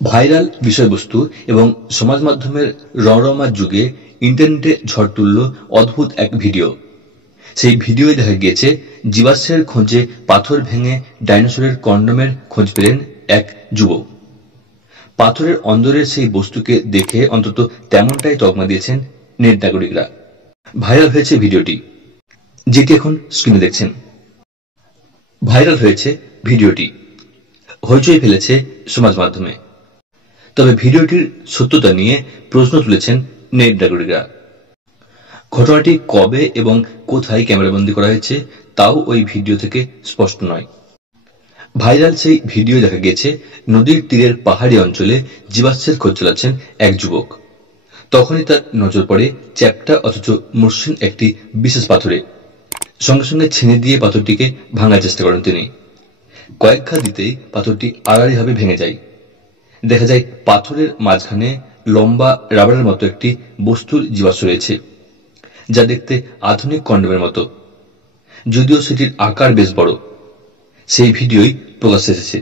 Viral বিষয়বস্তু এবং সমাজ মাধ্যমের রমরমা যুগে ইন্টারনেটে ঝড় তুলল অদ্ভুত এক ভিডিও। সেই ভিডিওয় দেখা গিয়েছে জীবাশ্মের খোঁজে পাথর ভেঙে ডাইনোসরের কন্ডমের খোঁজ পেলেন এক যুবক। পাথরের অন্দরের সেই বস্তুকে দেখে অন্তত তেমনটাই তকমা দিয়েছেন নেট নাগরিকরা। ভাইরাল হয়েছে ভিডিওটি, যেটি এখন স্ক্রিনে দেখছেন। ভাইরাল হয়েছে ভিডিওটি, হইচই ফেলেছে সমাজ মাধ্যমে। তবে ভিডিওটির সত্যতা নিয়ে প্রশ্ন তুলেছেন নেট নাগরিকরা। ঘটনাটি কবে এবং কোথায় ক্যামেরাবন্দি করা হয়েছে তাও ওই ভিডিও থেকে স্পষ্ট নয়। ভাইরাল সেই ভিডিও দেখা গিয়েছে নদীর তীরের পাহাড়ি অঞ্চলে জীবাশ্মের খোঁজ চালাচ্ছেন এক যুবক। তখনই তার নজর পড়ে চ্যাপ্টা অথচ মসৃণ একটি বিশেষ পাথরে। সঙ্গে সঙ্গে ছেড়ে দিয়ে পাথরটিকে ভাঙার চেষ্টা করেন তিনি। কয়েক ঘা দিতেই পাথরটি আড়াআড়িভাবে ভেঙে যায়। দেখা যায় পাথরের মাঝখানে লম্বা রাবারের মতো একটি বস্তুর জীবাশ্ম রয়েছে, যা দেখতে আধুনিক কন্ডমের মতো, যদিও সেটির আকার বেশ বড়। সেই ভিডিওই প্রকাশ্যে এসেছে।